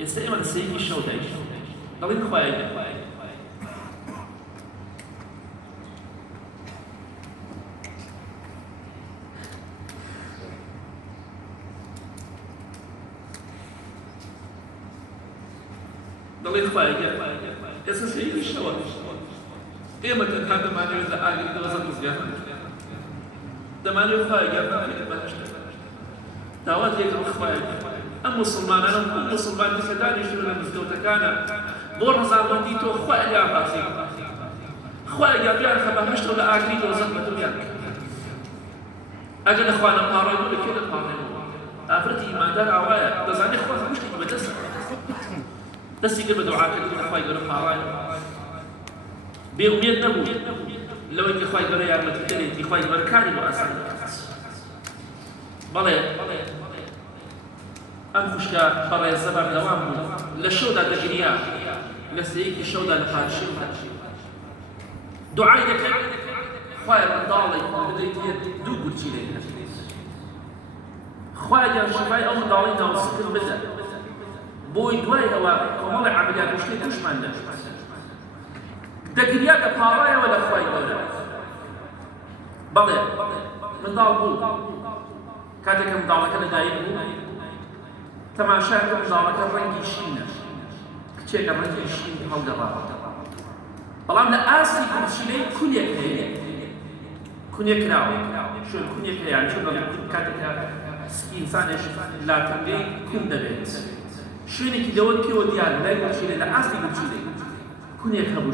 ئێستا ئێمە لە سەیەکی شەو داین دەڵێن خوایە دەڵێن خوایە ئێستا سەیەکی شەوە ئێمە تەنها دەمانەوێت لە ئاگری دۆزەق مزگەوت دەمانەوێت خوایە گەڕێت بەهەشت داوات لێکەوە خوایە ئەم مسلمانانە ئەم مسلمانی کە دانیشتون لە مزگەوتەکانە بۆ ڕەزامەندی تۆ خوایە لیان باسێ خوایە گەڕیان خە بەهەشتەوە لە ئاگری دۆزەق بە دڵیان ئەگەر لەخوا نەپاڕێنەوە لەکوێ دەپاڕێنەوە ئافرەتی ئیماندار ئاوایە دەزانێت خوا هەموو بەدەستە دەستی کرد بە دوعاکردن لە خوای گەورە پاڕایە بێومێد نەبوو لەوەی کە خوای گەورە یارمەتیدەرێتی خوای گەورەکانی بۆ ئاسان دەکات بەڵێ ئەم خوشکە بەڕێزە بەردەوام بوو لە شەودا دەگریا لە سەیەکی شەودا لە پادشێودا دوعای دەکرد خوایە منداڵێک بدەیت دوو گورجی لێ خوایە گیان شفای ئەو منداڵەی ناوسکرد بدە بۆی دوای ئەوە کۆمەڵی عەمەلیات و شتێک توشمان دەبێت دەگریا دەپاڕایەوە لە خوای گەورە بەڵێ منداڵ بوو کاتێککە منداڵەکە لەدایک بوو تەماشای کە منداڵەکە ڕەنگی شینە کچێکە ڕەنگی شین هەڵدەڕاوە بەڵام لە ئاستی گورچینەی کونێک هەیە کونێک کراوە شوێن کونێک هەیە یان چۆن دەڵێن کاتێککە سکی ئینسانێش لاتەنگەی کون دەبێت شوێنێکی لەوە پێوە دیار لای گورچینە لە ئاستی گورچینەی کونێک هەبوو